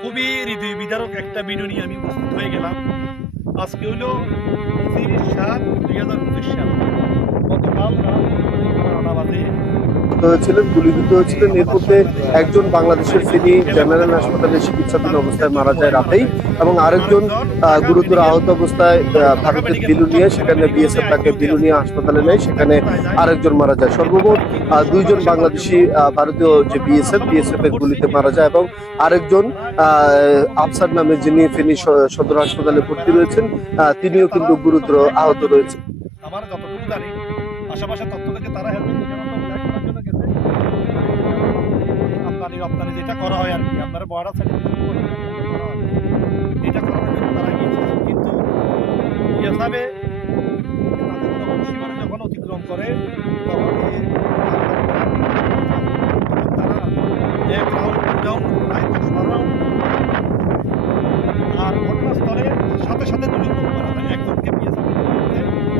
খুবই হৃদয় বিদারক একটা ভিডিও নিয়ে আমি উপস্থিত হয়ে গেলাম। আজকে হলো তিরিশ সাত দুই হাজার উনিশ সাল। হয়েছিলেন গুলিবিদ্ধ হয়েছিলেন এর মধ্যে একজন বাংলাদেশের জেনারেল হাসপাতালে চিকিৎসাধীন অবস্থায় মারা যায় রাতেই এবং আরেকজন গুরুতর আহত অবস্থায় ভারতের বিলুনিয়া সেখানে বিএসএফ তাকে বিলুনিয়া হাসপাতালে নেয় সেখানে আরেকজন মারা যায়। সর্বমোট দুইজন বাংলাদেশি ভারতীয় যে বিএসএফ বিএসএফ এর গুলিতে মারা যায় এবং আরেকজন আহ, আফসার নামে যিনি ফেনী সদর হাসপাতালে ভর্তি রয়েছেন তিনিও কিন্তু গুরুতর আহত রয়েছেন। আশেপাশে তথ্য থেকে তারা হেলমেট করার আমদানি, রপ্তানি যেটা করা হয় আর কি, আপনারা বর্ডার সাইডে এটা করার জন্য তারা কিন্তু হিসাবে সীমানা যখন অতিক্রম করে, তখন তারা এক সাথে সাথে দুজন লোক মারা যায় একজনকে বিএসএফ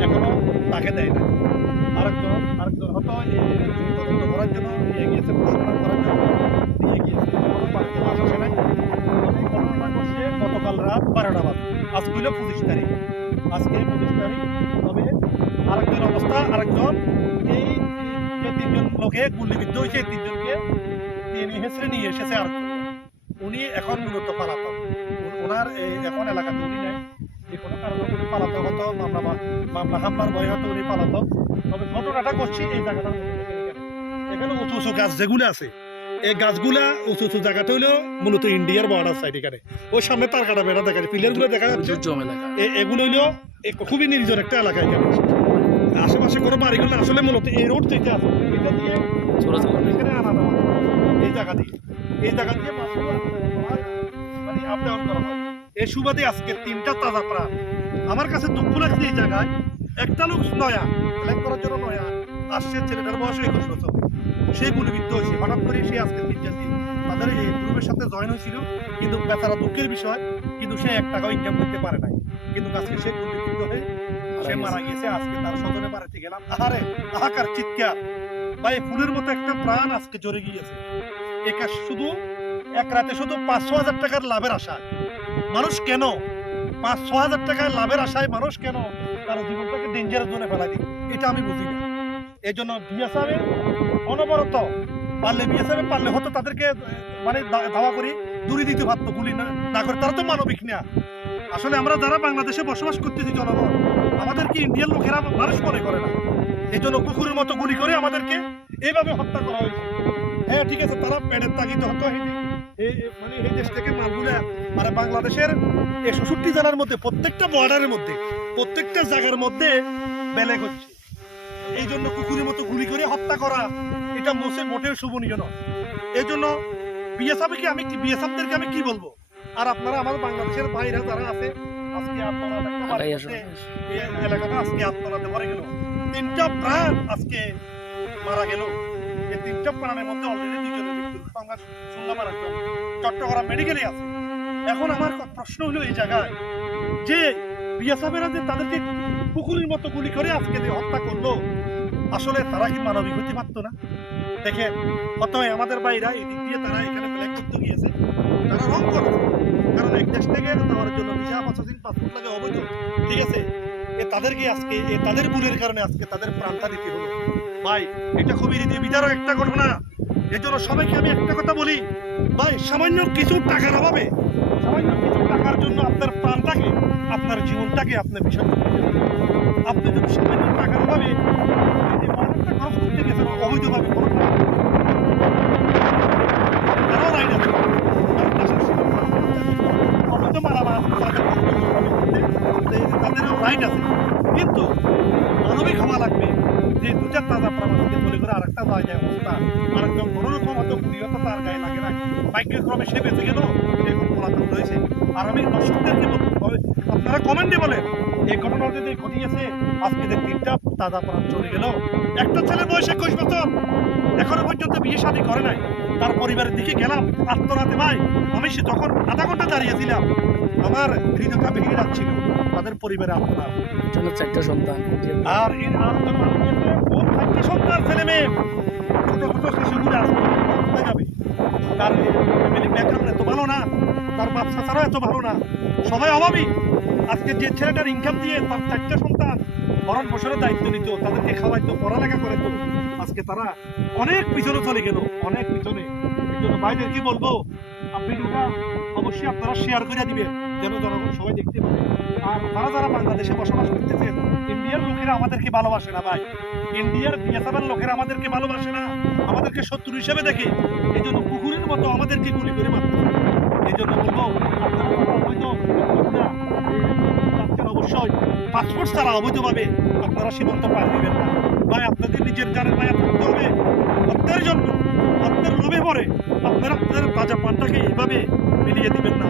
এখনও তাকে দেয় না আরেকজন আরেকজন হয়তো তদন্ত করার জন্য নিয়ে গিয়েছে পশুপালন করার জন্য। নিয়ে গিয়েছে বাড়িতে লাশ আসে নাই। ঘটনাটা ঘটছে গতকাল রাত বারোটা নিয়ে এখন এলাকাতে উনি নেই। যে কোনো কারণে উনি পালাতক হতো মামলা মামলা হামলার ভয় হতো উনি পালাতক তবে ঘটনাটা করছি এই এখানে। এখানে উঁচু উঁচু গাছ যেগুলো আছে এই গাছগুলা উঁচু উঁচু জায়গাটা হলো মূলত ইন্ডিয়ার বর্ডার সাইড এখানে। ওই সামনে তার কাটা বেড়া দেখা যায় পিলার দেখা যাচ্ছে। এগুলো হলো খুবই নির্জন একটা এলাকা এখানে। আশেপাশে কোনো বাড়িগুলো না আসলে মূলত এই রোড থেকে আছে এটা দিয়ে ছোট ছোট এখানে আনা নেওয়া এই জায়গা দিয়ে। এই জায়গা দিয়ে হয়, মানে আপ ডাউন করা হয়। এই সুবাদে আজকে তিনটা তাজা প্রাণ। আমার কাছে দুঃখ লাগছে এই জায়গায়। একটা লোক নয়া প্ল্যান করার জন্য নয়া আসছে ছেলেটার বয়স একুশ বছর। সে গুলিবিদ্ধ হয়েছে। হঠাৎ করে সে আজকে তিন চার দিন তাদের এই গ্রুপের সাথে জয়েন হয়েছিল। কিন্তু বেচারা দুঃখের বিষয় কিন্তু সে এক টাকাও ইনকাম করতে পারে নাই। কিন্তু আজকে সে গুলিবিদ্ধ হয়ে সে মারা গেছে। আজকে তার সদনে বাড়িতে গেলাম। আহারে আহাকার চিৎকার। ভাই ফুলের মতো একটা প্রাণ আজকে জড়ে গিয়েছে। একা শুধু এক রাতে শুধু পাঁচশো হাজার টাকার লাভের আশায়। মানুষ কেন? পাঁচ, ছ হাজার টাকার লাভের আশায় মানুষ কেন তার জীবনটাকে ডেঞ্জারের জন্য ফেলা দিই এটা আমি বুঝি না। এই জন্য সাহেবে অনবরত পারলে বিয়ে পারলে হতো তাদেরকে মানে দাওয়া করি দূরে দিতে পারতো গুলি না না করে, তারা তো মানবিক না। আসলে আমরা যারা বাংলাদেশে বসবাস করতেছি, জনগণ আমাদেরকে ইন্ডিয়ান লোকেরা মানুষ মনে করে না? এই জন্য কুকুরের মতো গুলি করে আমাদেরকে এইভাবে হত্যা করা হয়েছে। হ্যাঁ ঠিক আছে, তারা পেটের তাগিতে হতো এই- এই মানে এই দেশ থেকে মালগুলা মানে বাংলাদেশের এই ষষট্টি জেলার মধ্যে প্রত্যেকটা বর্ডারের মধ্যে প্রত্যেকটা জায়গার মধ্যে বেলেগ হচ্ছে। এই জন্য কুকুরের মতো গুলি করে হত্যা করা এটা মোসে মোটেও শোভনীয় নয়। এই জন্য বিএসএফকে আমি কি বিএসএফদেরকে আমি কি বলব? আর আপনারা আমার বাংলাদেশের ভাইরা যারা আছে আজকে আপনারা এই এলাকাটা আজকে আত্মনাতে মরে গেল তিনটা প্রাণ আজকে মারা গেল। এই তিনটা প্রাণের মধ্যে অলরেডি দুজনের শুনলাম আর চট্টগ্রাম মেডিকেলে আছে। এখন আমার প্রশ্ন হলো এই জায়গায় যে বিএসএফেরা যে তাদেরকে পুকুরের মতো গুলি করে আজকে যে হত্যা করল, আসলে তারা কি মানবিক হতে না? আমাদের বাইরা এই দিক দিয়ে তারা এখানে ফ্ল্যাগ করতে গিয়েছে। তারা রং করে কারণ এক দেশ থেকে যাওয়ার জন্য ভিসা পাসপোর্ট লাগে অবৈধ। ঠিক আছে? এ তাদেরকে আজকে, এ তাদের ভুলের কারণে আজকে তাদের প্রাণটা দিতে হলো। ভাই, এটা খুবই হৃদয় বিদারক একটা ঘটনা। এর জন্য সবাইকে আমি একটা কথা বলি, ভাই, সামান্য কিছু টাকার অভাবে, সামান্য কিছু টাকার জন্য আপনার প্রাণটাকে, আপনার জীবনটাকে আপনার বিষয় আপনি যদি সামান্য টাকার অভাবে যে খরচ অবৈধভাবে দুটা তাজা প্রাণীকে বলে করে আরেকটা জায়গায় অবস্থা। আরেকজন কোনো রকম গুলি তার গায়ে লাগে না। ভাগ্যক্রমে সে বেঁচে গেল এখন পলাতক রয়েছে। আর আমি দর্শকদেরকে আপনারা কমেন্টে বলেন, এই ঘটনা যদি ঘটিয়েছে, আজকে তিনটা তাজা প্রাণ চলে গেল, একটা ছেলে বয়স একুশ বছর, এখনও পর্যন্ত বিয়ে শাদী করে নাই। তার পরিবারের দিকে গেলাম আত্মনাতে ভাই, আমি সে তখন আধা ঘণ্টা দাঁড়িয়েছিলাম আমার হৃদয়টা ভেঙে যাচ্ছিল। তাদের পরিবারে আত্মনাথ জন্য চারটা সন্তান। আর এর আর তো ওর চারটে সন্তান ছেলে মেয়ে। ছোট ছোট শিশুগুলো আসবে যাবে। তার ফ্যামিলি ব্যাকগ্রাউন্ড এত ভালো না তার এত ভালো না। সবাই অভাবী। আজকে যে ছেলেটার ইনকাম দিয়ে তার চারটা সন্তান ভরণ পোষণের দায়িত্ব নিত তাদেরকে খাওয়াইতো পড়ালেখা করে তো আজকে তারা অনেক পিছনে চলে গেল অনেক পিছনে। এই জন্য ভাইদের কি বলব? ভিডিওটা অবশ্যই আপনারা শেয়ার করে দিবেন। যেন জনগণ সবাই দেখতে পাবে আর তারা যারা বাংলাদেশে বসবাস করতেছেন ইন্ডিয়ার লোকেরা আমাদেরকে ভালোবাসে না ভাই। ইন্ডিয়ার বিএসএফের লোকেরা আমাদেরকে ভালোবাসে না। আমাদেরকে শত্রু হিসেবে দেখে। এই জন্য কুকুরের মতো আমাদেরকে গুলি করে মারতে এই জন্য বলব অবশ্যই পাসপোর্ট ছাড়া অবৈধভাবে আপনারা সীমান্ত পার দিবেন না। ভাই আপনাদের নিজের জানের মায়া থাকতে হবে। অর্থের জন্য অর্থের লোভে পড়ে আপনারা আপনাদের তাজা পানটাকে এইভাবে মিলিয়ে দিবেন না।